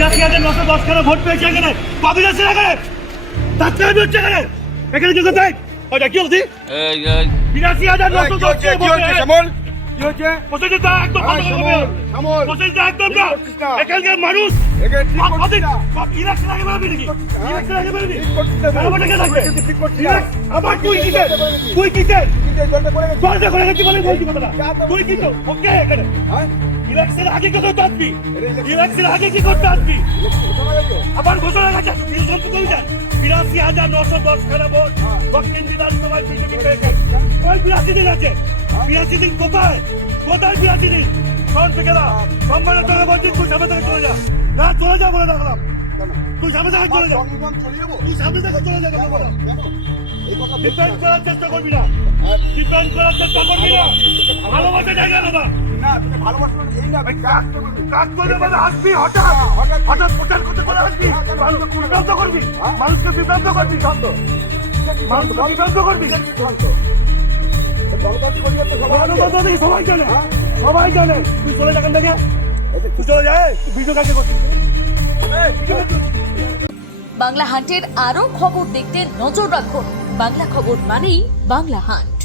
82,910 খানা ভোট পেয়েছে এখানে। কবে যাচ্ছে এখানে? তার চেয়ে বেশি হচ্ছে এখানে। এখানে কি কোথায়? ওটা কি হচ্ছে? 82,910 কি হচ্ছে শ্যামল? কি হচ্ছে? প্রসেসটা একদম বন্ধ করে দেবে। প্রসেসটা একদম না। এখানকার মানুষ এখানে ঠিক করছিস না। ইলেকশন আগে বেরোবি নাকি? ইলেকশন আগে বেরোবি? ঠিক করছিস না। বরাবর কে থাকবে? ঠিক করছিস না। আবার তুই কিসের? তুই কিসের? কিন্তু এই জলটা করে গেছিস। দরজা করে কি বলে বলছি কথাটা? তুই কি তো? ওকে এখানে। হ্যাঁ? ইলেকশন আগে কি করতে আসবি? এটা ইলেকশন আগে কি করতে আসবি? ঘোষণা গেছে? আবার ঘোষণা গেছে তুই সম্পর্ক হয়ে যায় 82,910 খানা ভোট দক্ষিণ বিধানসভায় বিজেপি পেয়েছে। ওই 82 দিন আছে। 82 দিন কোথায়? কোথায় 82 দিন? কোন থেকে না? সম্মানের তোকে বলছি তুই সামনে থেকে চলে যা। না চলে যা বলে রাখলাম। কেন? তুই সামনে থেকে চলে যা। সংবিধান চলে যাবো? তুই সামনে থেকে চলে যা কথা বলো। কেন? এই কথা বলছিস ডিপেন্ড না। করার চেষ্টা করবি না। ডিপেন্ড করার চেষ্টা করবি না। ভালোবাসা জায়গা আলাদা। না, তোকে ভালোবাসা মানে এই না, ভাই, কাজ করবি। কাজ করবে মানে আসবি হঠাৎ হঠাৎ প্রচার করতে চলে আসবি মানুষকে বিভ্রান্ত করবি মানুষকে বিভ্রান্ত করবি মানুষকে বিভ্রান্ত করবি গণতান্ত্রিক অধিকার তো সবার আছে। গণতন্ত্র থেকে সবাই জানে সবাই জানে তুই চলে যা এখান থেকে তুই চলে যা ভিডিও কাকে করছিস বাংলা হান্টের আরও খবর দেখতে নজর রাখুন। বাংলা খবর মানেই বাংলা হান্ট।